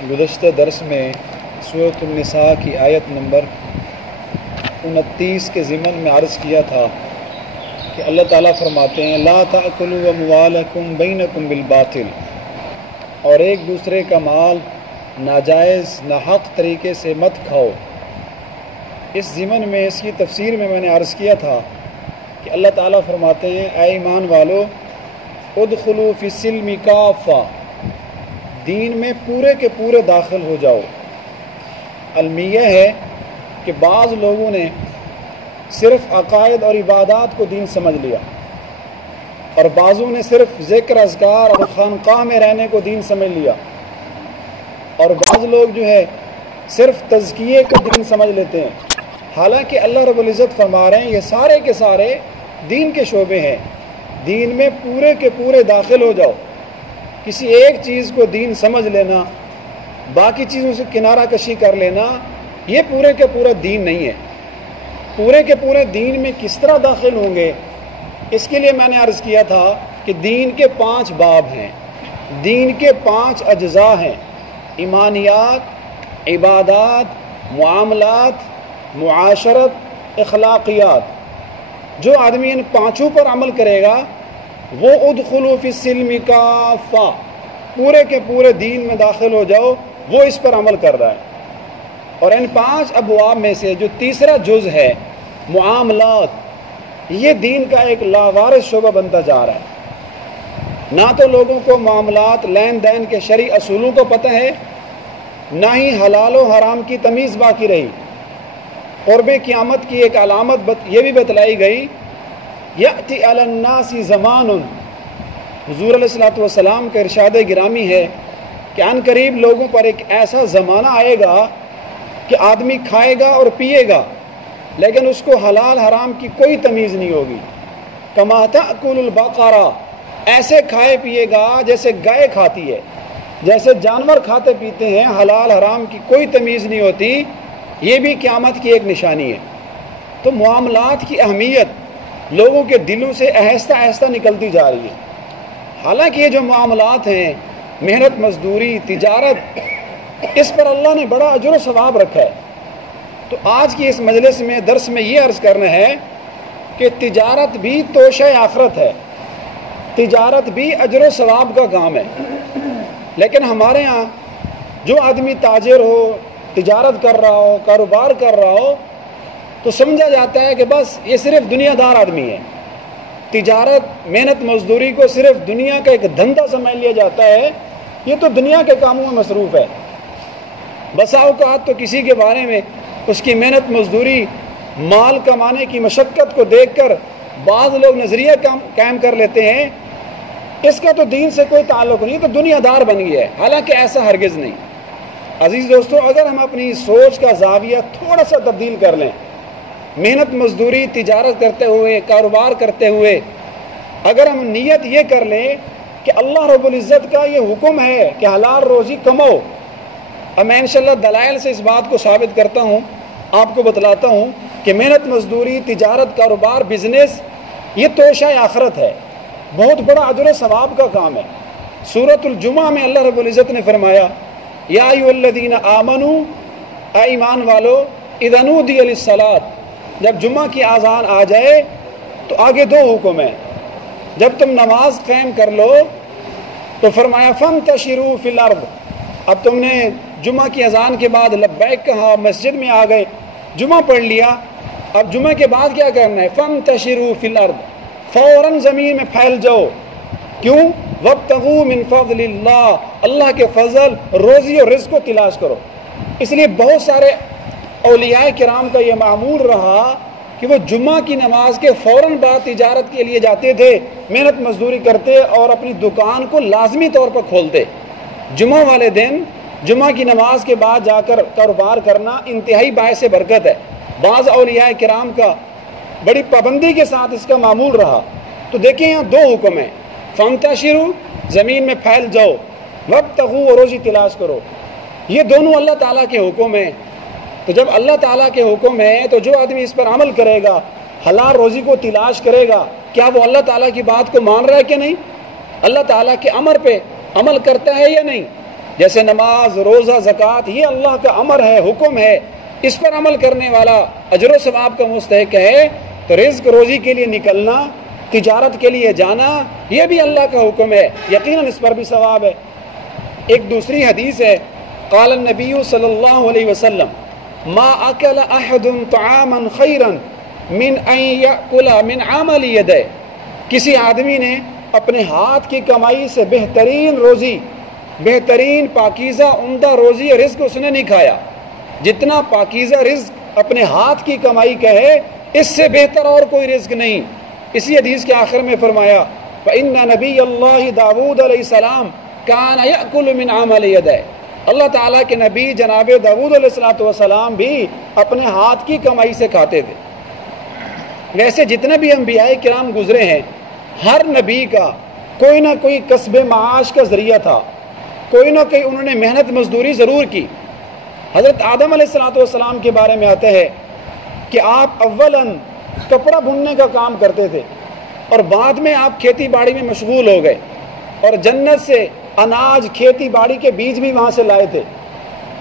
گزشتہ درس میں سورۃ النساء کی آیت نمبر 29 کے ضمن میں عرض کیا تھا کہ اللہ تعالیٰ فرماتے ہیں لا تأکلوا اموالکم بینکم بالباطل، اور ایک دوسرے کا مال ناجائز ناحق طریقے سے مت کھاؤ۔ اس ضمن میں اس کی تفسیر میں نے عرض کیا تھا کہ اللہ تعالیٰ فرماتے ہیں اے ایمان والو ادخلوا فی السلم کافہ، دین میں پورے کے پورے داخل ہو جاؤ۔ المیہ ہے کہ بعض لوگوں نے صرف عقائد اور عبادات کو دین سمجھ لیا، اور بعضوں نے صرف ذکر اذکار اور خانقاہ میں رہنے کو دین سمجھ لیا، اور بعض لوگ جو ہے صرف تزکیے کو دین سمجھ لیتے ہیں۔ حالانکہ اللہ رب العزت فرما رہے ہیں یہ سارے کے سارے دین کے شعبے ہیں، دین میں پورے کے پورے داخل ہو جاؤ۔ کسی ایک چیز کو دین سمجھ لینا، باقی چیزوں سے کنارہ کشی کر لینا، یہ پورے کے پورا دین نہیں ہے۔ پورے کے پورے دین میں کس طرح داخل ہوں گے، اس کے لیے میں نے عرض کیا تھا کہ دین کے 5 باب ہیں، دین کے 5 اجزاء ہیں: ایمانیات، عبادات، معاملات، معاشرت، اخلاقیات۔ جو آدمی ان 5 پر عمل کرے گا وہ ادخلوا فی السلم کافہ، پورے کے پورے دین میں داخل ہو جاؤ، وہ اس پر عمل کر رہا ہے۔ اور ان 5 ابواب میں سے جو تیسرا جز ہے معاملات، یہ دین کا ایک لاوارث شعبہ بنتا جا رہا ہے۔ نہ تو لوگوں کو معاملات لین دین کے شرعی اصولوں کو پتہ ہے، نہ ہی حلال و حرام کی تمیز باقی رہی۔ قرب قیامت کی ایک علامت یہ بھی بتلائی گئی، یأتی علی الناس زمان، حضور علیہ الصلوۃ والسلام کا ارشاد گرامی ہے کہ ان قریب لوگوں پر ایک ایسا زمانہ آئے گا کہ آدمی کھائے گا اور پیے گا لیکن اس کو حلال حرام کی کوئی تمیز نہیں ہوگی۔ کما تأکل البقرہ، ایسے کھائے پیے گا جیسے گائے کھاتی ہے، جیسے جانور کھاتے پیتے ہیں، حلال حرام کی کوئی تمیز نہیں ہوتی۔ یہ بھی قیامت کی ایک نشانی ہے۔ تو معاملات کی اہمیت لوگوں کے دلوں سے آہستہ آہستہ نکلتی جا رہی ہے۔ حالانکہ یہ جو معاملات ہیں، محنت مزدوری، تجارت، اس پر اللہ نے بڑا اجر و ثواب رکھا ہے۔ تو آج کی اس مجلس میں درس میں یہ عرض کرنا ہے کہ تجارت بھی توشہ آخرت ہے، تجارت بھی اجر و ثواب کا کام ہے۔ لیکن ہمارے ہاں جو آدمی تاجر ہو، تجارت کر رہا ہو، کاروبار کر رہا ہو، تو سمجھا جاتا ہے کہ بس یہ صرف دنیا دار آدمی ہے۔ تجارت، محنت مزدوری کو صرف دنیا کا ایک دھندا سمجھ لیا جاتا ہے، یہ تو دنیا کے کاموں میں مصروف ہے۔ بسا اوقات تو کسی کے بارے میں اس کی محنت مزدوری، مال کمانے کی مشقت کو دیکھ کر بعض لوگ نظریہ قائم کر لیتے ہیں اس کا تو دین سے کوئی تعلق نہیں، تو دنیا دار بن گیا ہے۔ حالانکہ ایسا ہرگز نہیں۔ عزیز دوستو، اگر ہم اپنی سوچ کا زاویہ تھوڑا سا تبدیل کر لیں، محنت مزدوری، تجارت کرتے ہوئے، کاروبار کرتے ہوئے اگر ہم نیت یہ کر لیں کہ اللہ رب العزت کا یہ حکم ہے کہ حلال روزی کماؤ، اب میں انشاءاللہ دلائل سے اس بات کو ثابت کرتا ہوں، آپ کو بتلاتا ہوں کہ محنت مزدوری، تجارت، کاروبار، بزنس، یہ توشہ آخرت ہے، بہت بڑا اجر و ثواب کا کام ہے۔ سورۃ الجمعہ میں اللہ رب العزت نے فرمایا یا ایھا الذین آمنوا، اے ایمان والو، اذا نودی للصلاۃ، جب جمعہ کی اذان آ جائے تو آگے 2 حکم ہیں۔ جب تم نماز قائم کر لو تو فرمایا فانتشروا فی الارض، اب تم نے جمعہ کی اذان کے بعد لبیک کہا، مسجد میں آ گئے، جمعہ پڑھ لیا، اب جمعہ کے بعد کیا کرنا ہے؟ فانتشروا فی الارض، فوراً زمین میں پھیل جاؤ۔ کیوں؟ وابتغوا من فضل اللہ، اللہ کے فضل، روزی اور رزق کو تلاش کرو۔ اس لیے بہت سارے اولیاء کرام کا یہ معمول رہا کہ وہ جمعہ کی نماز کے فوراً بعد تجارت کے لیے جاتے تھے، محنت مزدوری کرتے اور اپنی دکان کو لازمی طور پر کھولتے۔ جمعہ والے دن جمعہ کی نماز کے بعد جا کر کاروبار کرنا انتہائی باعث برکت ہے۔ بعض اولیاء کرام کا بڑی پابندی کے ساتھ اس کا معمول رہا۔ تو دیکھیں یہاں 2 حکم ہیں، فانتشروا، زمین میں پھیل جاؤ، وابتغوا، روزی تلاش کرو۔ یہ دونوں اللہ تعالیٰ کے حکم ہیں۔ تو جب اللہ تعالیٰ کے حکم ہے تو جو آدمی اس پر عمل کرے گا، حلال روزی کو تلاش کرے گا، کیا وہ اللہ تعالیٰ کی بات کو مان رہا ہے کہ نہیں؟ اللہ تعالیٰ کے امر پہ عمل کرتا ہے یا نہیں؟ جیسے نماز، روزہ، زکوٰۃ، یہ اللہ کا امر ہے، حکم ہے، اس پر عمل کرنے والا اجر و ثواب کا مستحق ہے، تو رزق روزی کے لیے نکلنا، تجارت کے لیے جانا، یہ بھی اللہ کا حکم ہے، یقیناً اس پر بھی ثواب ہے۔ ایک دوسری حدیث ہے، قال النبی صلی اللہ علیہ وسلم ما اکل احد طعاما خیرا من ان یأکل من عمل یدہ، کسی آدمی نے اپنے ہاتھ کی کمائی سے بہترین روزی، بہترین پاکیزہ عمدہ روزی رزق اس نے نہیں کھایا۔ جتنا پاکیزہ رزق اپنے ہاتھ کی کمائی کا ہے، اس سے بہتر اور کوئی رزق نہیں۔ اسی حدیث کے آخر میں فرمایا فإن نبی اللہ داود علیہ السلام کان یأکل من عمل یدہ، اللہ تعالیٰ کے نبی جناب داود علیہ السلام بھی اپنے ہاتھ کی کمائی سے کھاتے تھے۔ ویسے جتنے بھی انبیاء کرام گزرے ہیں، ہر نبی کا کوئی نہ کوئی کسب معاش کا ذریعہ تھا، کوئی نہ کوئی انہوں نے محنت مزدوری ضرور کی۔ حضرت آدم علیہ السلام کے بارے میں آتا ہے کہ آپ اولاً کپڑا بننے کا کام کرتے تھے، اور بعد میں آپ کھیتی باڑی میں مشغول ہو گئے، اور جنت سے اناج، کھیتی باڑی کے بیج بھی وہاں سے لائے تھے۔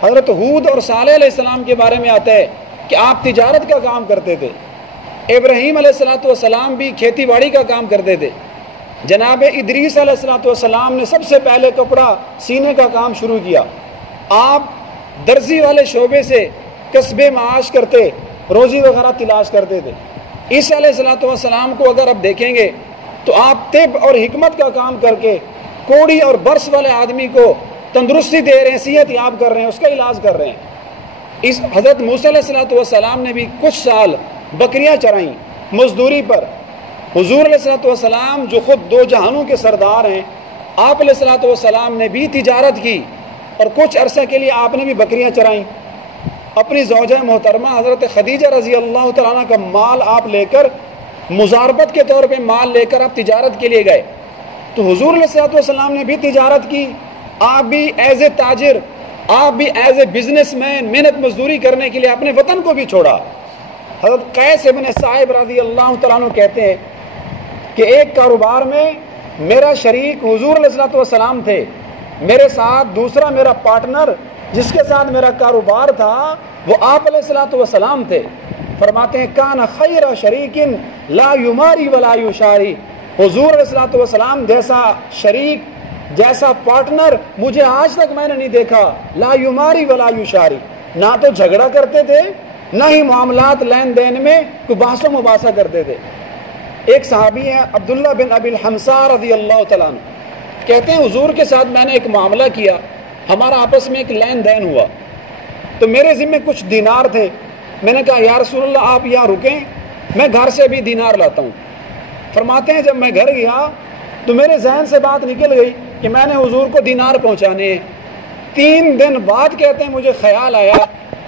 حضرت ہود اور صالح علیہ السلام کے بارے میں آتا ہے کہ آپ تجارت کا کام کرتے تھے۔ ابراہیم علیہ السلام بھی کھیتی باڑی کا کام کرتے تھے۔ جناب ادریس علیہ السلام نے سب سے پہلے کپڑا سینے کا کام شروع کیا۔ آپ درزی والے شعبے سے کسب معاش کرتے، روزی وغیرہ تلاش کرتے تھے۔ عیسیٰ علیہ السلام کو اگر آپ دیکھیں گے تو آپ طب اور حکمت کا کام کر کے کوڑی اور برس والے آدمی کو تندرستی دے رہے ہیں، صحت یاب کر رہے ہیں، اس کا علاج کر رہے ہیں۔ اس حضرت موسیٰ علیہ السلام نے بھی کچھ سال بکریاں چرائیں مزدوری پر۔ حضور علیہ السلام جو خود دو جہانوں کے سردار ہیں، آپ علیہ السلام نے بھی تجارت کی، اور کچھ عرصہ کے لیے آپ نے بھی بکریاں چرائیں۔ اپنی زوجہ محترمہ حضرت خدیجہ رضی اللہ تعالیٰ عنہ کا مال آپ لے کر، مزاربت کے طور پہ مال لے کر آپ تجارت کے لیے گئے، تو حضور علیہ السلام نے بھی تجارت کی۔ آپ بھی ایز اے تاجر، آپ بھی ایز اے بزنس مین محنت مزدوری کرنے کے لیے اپنے وطن کو بھی چھوڑا۔ حضرت قیس ابن صائب رضی اللہ تعالیٰ عنہ کہتے ہیں کہ ایک کاروبار میں میرا شریک حضور علیہ السلام تھے، میرے ساتھ دوسرا میرا پارٹنر جس کے ساتھ میرا کاروبار تھا وہ آپ علیہ السلام تھے۔ فرماتے ہیں کان خیر شریک لا یماری ولا یشاری، حضور علیہ السلام جیسا شریک، جیسا پارٹنر مجھے آج تک میں نے نہیں دیکھا۔ لا یماری ولا یشاری، نہ تو جھگڑا کرتے تھے، نہ ہی معاملات لین دین میں کوئی بحث و مباحثہ کرتے تھے۔ ایک صحابی ہیں عبداللہ بن ابی الحمصا رضی اللہ تعالیٰ عنہ، کہتے ہیں حضور کے ساتھ میں نے ایک معاملہ کیا، ہمارا آپس میں ایک لین دین ہوا، تو میرے ذمہ کچھ دینار تھے۔ میں نے کہا یا رسول اللہ آپ یہاں رکیں، میں گھر سے بھی دینار لاتا ہوں۔ فرماتے ہیں جب میں گھر گیا تو میرے ذہن سے بات نکل گئی کہ میں نے حضور کو دینار پہنچانے ہیں۔ 3 دن بعد کہتے ہیں مجھے خیال آیا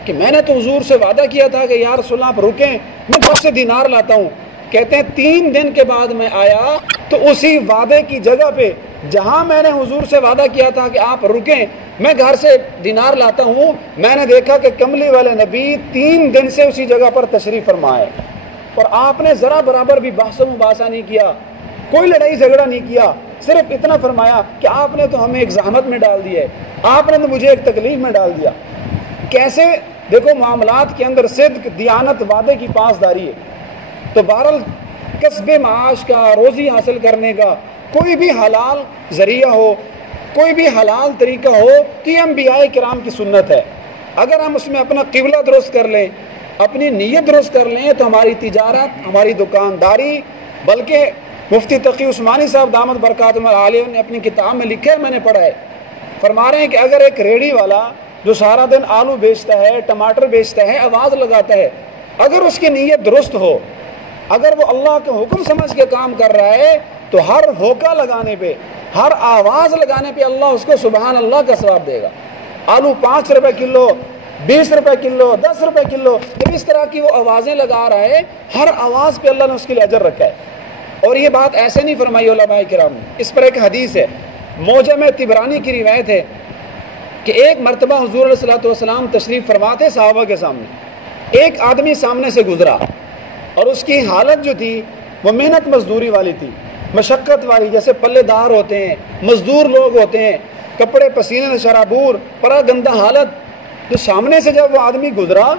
کہ میں نے تو حضور سے وعدہ کیا تھا کہ یا رسول اللہ آپ رکیں، میں گھر سے دینار لاتا ہوں۔ کہتے ہیں 3 دن کے بعد میں آیا تو اسی وعدے کی جگہ پہ جہاں میں نے حضور سے وعدہ کیا تھا کہ آپ رکیں میں گھر سے دینار لاتا ہوں، میں نے دیکھا کہ کملی والے نبی 3 دن سے اسی جگہ پر تشریف فرما ہے، اور آپ نے ذرا برابر بھی بحث و مباحثہ نہیں کیا، کوئی لڑائی جھگڑا نہیں کیا، صرف اتنا فرمایا کہ آپ نے تو ہمیں ایک زحمت میں ڈال دیا ہے، آپ نے تو مجھے ایک تکلیف میں ڈال دیا۔ کیسے دیکھو معاملات کے اندر صدق، دیانت، وعدے کی پاسداری ہے۔ تو بہرحال کسب معاش کا، روزی حاصل کرنے کا کوئی بھی حلال ذریعہ ہو، کوئی بھی حلال طریقہ ہو کہ انبیاء کرام کی سنت ہے۔ اگر ہم اس میں اپنا قبلہ درست کر لیں، اپنی نیت درست کر لیں تو ہماری تجارت، ہماری دکانداری، بلکہ مفتی تقی عثمانی صاحب دامت برکاتہم العالیہ نے اپنی کتاب میں لکھا ہے، میں نے پڑھا ہے، فرما رہے ہیں کہ اگر ایک ریڑھی والا جو سارا دن آلو بیچتا ہے، ٹماٹر بیچتا ہے، آواز لگاتا ہے، اگر اس کی نیت درست ہو، اگر وہ اللہ کے حکم سمجھ کے کام کر رہا ہے تو ہر ہوکا لگانے پہ، ہر آواز لگانے پہ اللہ اس کو سبحان اللہ کا ثواب دے گا۔ آلو 5 روپے کلو، 20 روپے کلو، 10 روپے کلو، جب اس طرح کی وہ آوازیں لگا رہا ہے، ہر آواز پہ اللہ نے اس کے لیے اجر رکھا ہے۔ اور یہ بات ایسے نہیں فرمائی علماء کرام نے، اس پر ایک حدیث ہے، موجم طبرانی کی روایت ہے کہ ایک مرتبہ حضور علیہ السلام تشریف فرما تھے صحابہ کے سامنے، ایک آدمی سامنے سے گزرا اور اس کی حالت جو تھی وہ محنت مزدوری والی تھی، مشقت والی، جیسے پلے دار ہوتے ہیں، مزدور لوگ ہوتے ہیں، کپڑے پسینے سے شرابور، پرا گندہ حالت. تو سامنے سے جب وہ آدمی گزرا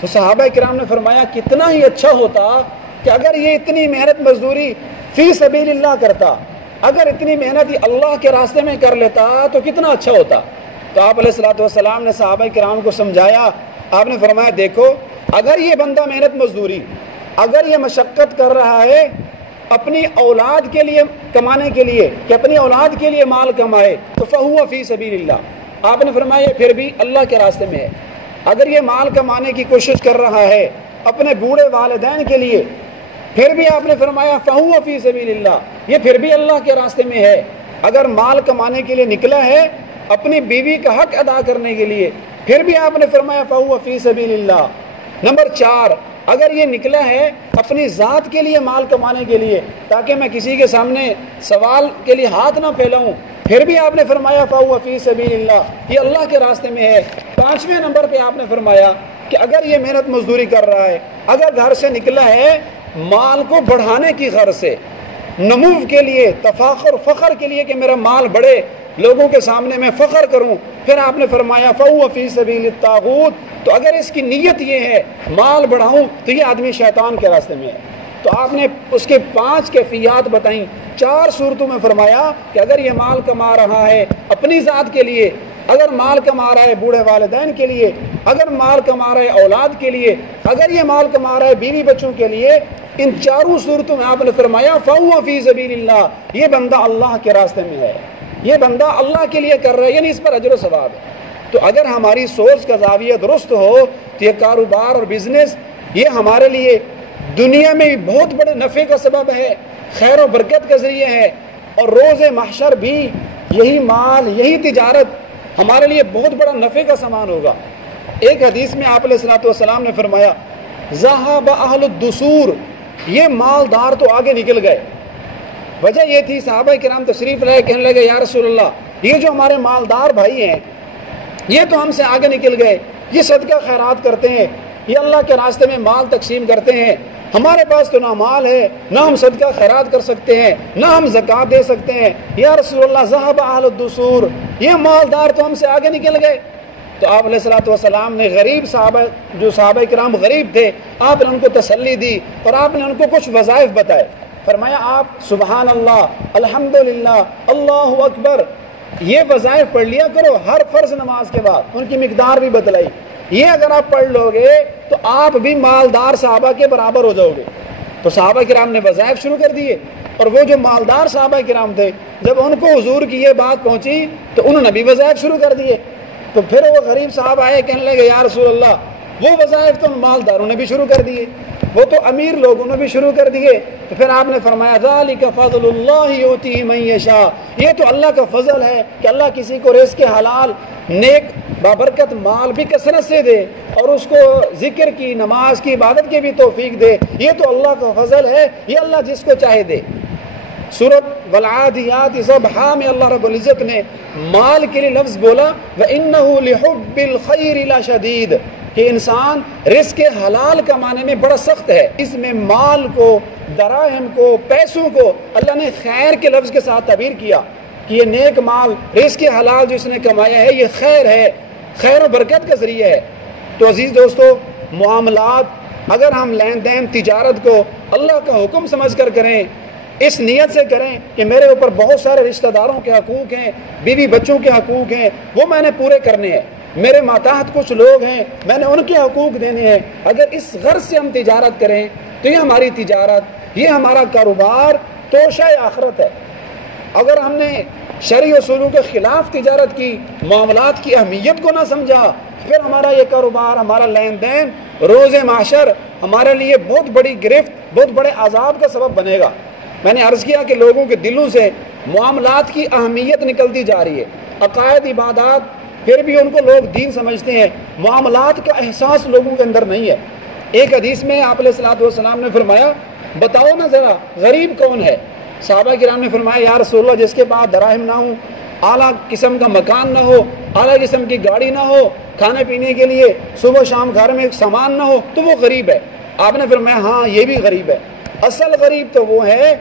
تو صحابہ کرام نے فرمایا کتنا ہی اچھا ہوتا کہ اگر یہ اتنی محنت مزدوری فی سبیل اللہ کرتا، اگر اتنی محنت یہ اللہ کے راستے میں کر لیتا تو کتنا اچھا ہوتا. تو آپ علیہ الصلوۃ والسلام نے صحابہ کرام کو سمجھایا. آپ نے فرمایا دیکھو اگر یہ بندہ محنت مزدوری، اگر یہ مشقت کر رہا ہے اپنی اولاد کے لیے کمانے کے لیے کہ اپنی اولاد کے لیے مال کمائے تو فہو فی سبیل اللہ. آپ نے فرمایا یہ پھر بھی اللہ کے راستے میں ہے. اگر یہ مال کمانے کی کوشش کر رہا ہے اپنے بوڑھے والدین کے لیے، پھر بھی آپ نے فرمایا فہو فی سبیل اللہ، یہ پھر بھی اللہ کے راستے میں ہے. اگر مال کمانے کے لیے نکلا ہے اپنی بیوی کا حق ادا کرنے کے لیے، پھر بھی آپ نے فرمایا فہو فی سبیل اللہ. نمبر 4، اگر یہ نکلا ہے اپنی ذات کے لیے مال کمانے کے لیے تاکہ میں کسی کے سامنے سوال کے لیے ہاتھ نہ پھیلاؤں، پھر بھی آپ نے فرمایا فہو فی سبیل اللہ، یہ اللہ کے راستے میں ہے. 5ویں نمبر پہ آپ نے فرمایا کہ اگر یہ محنت مزدوری کر رہا ہے، اگر گھر سے نکلا ہے مال کو بڑھانے کی غرض سے، نمو کے لیے، تفاخر فخر کے لیے کہ میرا مال بڑھے، لوگوں کے سامنے میں فخر کروں، پھر آپ نے فرمایا فہو فی سبیل الطاغوت. تو اگر اس کی نیت یہ ہے مال بڑھاؤں تو یہ آدمی شیطان کے راستے میں ہے. تو آپ نے اس کے 5 کیفیات بتائیں. 4 صورتوں میں فرمایا کہ اگر یہ مال کما رہا ہے اپنی ذات کے لیے، اگر مال کما رہا ہے بوڑھے والدین کے لیے، اگر مال کما رہا ہے اولاد کے لیے، اگر یہ مال کما رہا ہے بیوی بچوں کے لیے، ان 4 صورتوں میں آپ نے فرمایا فہو فی سبیل اللہ، یہ بندہ اللہ کے راستے میں ہے، یہ بندہ اللہ کے لیے کر رہا ہے، یعنی اس پر اجر و ثواب ہے. تو اگر ہماری سوچ کا زاویہ درست ہو تو یہ کاروبار اور بزنس یہ ہمارے لیے دنیا میں بھی بہت بڑے نفع کا سبب ہے، خیر و برکت کا ذریعہ ہے، اور روز محشر بھی یہی مال، یہی تجارت ہمارے لیے بہت بڑا نفع کا سامان ہوگا. ایک حدیث میں آپ علیہ الصلوۃ والسلام نے فرمایا ذہب اہل الدثور، یہ مالدار تو آگے نکل گئے. وجہ یہ تھی صحابہ کرام تشریف لائے، کہنے لگے یا رسول اللہ یہ جو ہمارے مالدار بھائی ہیں یہ تو ہم سے آگے نکل گئے، یہ صدقہ خیرات کرتے ہیں، یہ اللہ کے راستے میں مال تقسیم کرتے ہیں، ہمارے پاس تو نہ مال ہے، نہ ہم صدقہ خیرات کر سکتے ہیں، نہ ہم زکوٰۃ دے سکتے ہیں. یا رسول اللہ ذہب اہل الدثور، یہ مالدار تو ہم سے آگے نکل گئے. تو آپ علیہ الصلوۃ والسلام نے غریب صحابہ، جو صحابہ کرام غریب تھے، آپ نے ان کو تسلی دی اور آپ نے ان کو کچھ وظائف بتائے. فرمایا آپ سبحان اللہ، الحمدللہ، اللہ اکبر، یہ وظائف پڑھ لیا کرو ہر فرض نماز کے بعد. ان کی مقدار بھی بتلائی. یہ اگر آپ پڑھ لو گے تو آپ بھی مالدار صحابہ کے برابر ہو جاؤ گے. تو صحابہ کرام نے وظائف شروع کر دیے، اور وہ جو مالدار صحابہ کرام تھے جب ان کو حضور کی یہ بات پہنچی تو انہوں نے بھی وظائف شروع کر دیے. تو پھر وہ غریب صاحب آئے، کہنے لگے یا رسول اللہ وہ وظائف تو مالداروں نے بھی شروع کر دیے، وہ تو امیر لوگوں نے بھی شروع کر دیے. تو پھر آپ نے فرمایا ذالک فضل اللہ یؤتیہ من یشاء، یہ تو اللہ کا فضل ہے کہ اللہ کسی کو رزق حلال نیک بابرکت مال بھی کثرت سے دے اور اس کو ذکر کی، نماز کی، عبادت کی بھی توفیق دے. یہ تو اللہ کا فضل ہے، یہ اللہ جس کو چاہے دے. سورۃ والعادیات ضبحا میں اللہ رب العزت نے مال کے لیے لفظ بولا وَإِنَّهُ لِحُبِّ الْخَيْرِ لَشَدِيدٌ، کہ انسان رزق حلال کمانے میں بڑا سخت ہے. اس میں مال کو، دراہم کو، پیسوں کو اللہ نے خیر کے لفظ کے ساتھ تعبیر کیا کہ یہ نیک مال، رزق حلال جو اس نے کمایا ہے یہ خیر ہے، خیر و برکت کا ذریعہ ہے. تو عزیز دوستو، معاملات اگر ہم لین دین تجارت کو اللہ کا حکم سمجھ کر کریں، اس نیت سے کریں کہ میرے اوپر بہت سارے رشتہ داروں کے حقوق ہیں، بیوی بچوں کے حقوق ہیں، وہ میں نے پورے کرنے ہیں، میرے ماتحت کچھ لوگ ہیں میں نے ان کے حقوق دینے ہیں، اگر اس غرض سے ہم تجارت کریں تو یہ ہماری تجارت، یہ ہمارا کاروبار توشہ آخرت ہے. اگر ہم نے شرعی اصولوں کے خلاف تجارت کی، معاملات کی اہمیت کو نہ سمجھا، پھر ہمارا یہ کاروبار، ہمارا لین دین روز محشر ہمارے لیے بہت بڑی گرفت، بہت بڑے عذاب کا سبب بنے گا. میں نے عرض کیا کہ لوگوں کے دلوں سے معاملات کی اہمیت نکلتی جا رہی ہے، عقائد، عبادات، پھر بھی ان کو لوگ دین سمجھتے ہیں، معاملات کا احساس لوگوں کے اندر نہیں ہے. ایک حدیث میں آپ علیہ الصلوۃ والسلام نے فرمایا بتاؤ نا ذرا غریب کون ہے؟ صحابہ کرام نے فرمایا یا رسول اللہ جس کے پاس دراہم نہ ہوں، اعلیٰ قسم کا مکان نہ ہو، اعلیٰ قسم کی گاڑی نہ ہو، کھانے پینے کے لیے صبح شام گھر میں سامان نہ ہو تو وہ غریب ہے. آپ نے فرمایا ہاں یہ بھی غریب ہے. اصل غریب تو وہ ہے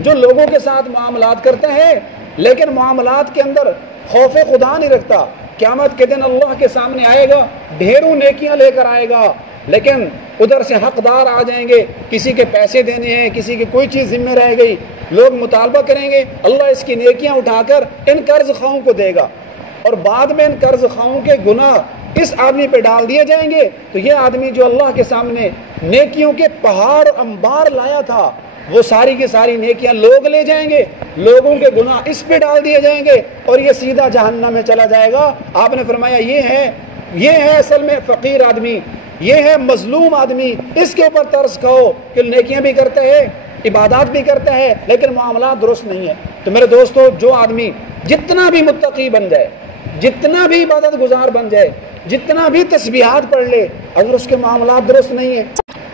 جو لوگوں کے ساتھ معاملات کرتا ہے لیکن معاملات کے اندر خوف خدا نہیں رکھتا، قیامت کے دن اللہ کے سامنے آئے گا، ڈھیروں نیکیاں لے کر آئے گا، لیکن ادھر سے حقدار آ جائیں گے، کسی کے پیسے دینے ہیں، کسی کی کوئی چیز ذمہ رہ گئی، لوگ مطالبہ کریں گے، اللہ اس کی نیکیاں اٹھا کر ان قرض خواہوں کو دے گا، اور بعد میں ان قرض خواہوں کے گناہ اس آدمی پہ ڈال دیے جائیں گے، تو یہ آدمی جو اللہ کے سامنے نیکیوں کے پہاڑ انبار لایا تھا، وہ ساری کی ساری نیکیاں لوگ لے جائیں گے، لوگوں کے گناہ اس پہ ڈال دیے جائیں گے، اور یہ سیدھا جہنم میں چلا جائے گا۔ آپ نے فرمایا یہ ہے اصل میں فقیر آدمی، یہ ہے مظلوم آدمی، اس کے اوپر ترس کھاؤ کہ نیکیاں بھی کرتا ہے، عبادات بھی کرتا ہے، لیکن معاملات درست نہیں ہے۔ تو میرے دوستو، جو آدمی جتنا بھی متقی بن جائے، جتنا بھی عبادت گزار بن جائے، جتنا بھی تسبیحات پڑھ لے، اگر اس کے معاملات درست نہیں ہیں،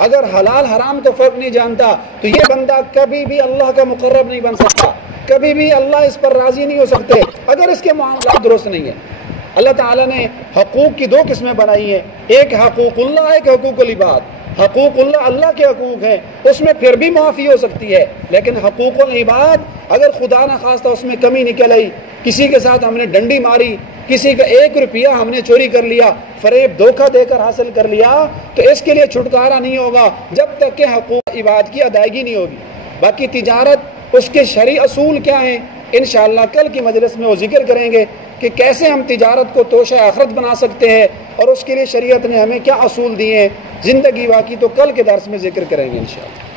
اگر حلال حرام کا فرق نہیں جانتا، تو یہ بندہ کبھی بھی اللہ کا مقرب نہیں بن سکتا، کبھی بھی اللہ اس پر راضی نہیں ہو سکتے اگر اس کے معاملات درست نہیں ہیں۔ اللہ تعالیٰ نے حقوق کی دو قسمیں بنائی ہیں، ایک حقوق اللہ، ایک حقوق العباد۔ حقوق اللہ اللہ کے حقوق ہیں، اس میں پھر بھی معافی ہو سکتی ہے، لیکن حقوق العباد اگر خدا نہ خواستہ اس میں کمی نکل آئی، کسی کے ساتھ ہم نے ڈنڈی ماری، کسی کا 1 روپیہ ہم نے چوری کر لیا، فریب دھوکہ دے کر حاصل کر لیا، تو اس کے لیے چھٹکارا نہیں ہوگا جب تک کہ حقوق عباد کی ادائیگی نہیں ہوگی۔ باقی تجارت، اس کے شرعی اصول کیا ہیں، انشاءاللہ کل کی مجلس میں وہ ذکر کریں گے کہ کیسے ہم تجارت کو توشہ آخرت بنا سکتے ہیں، اور اس کے لیے شریعت نے ہمیں کیا اصول دیے ہیں۔ زندگی باقی تو کل کے درس میں ذکر کریں گے انشاءاللہ۔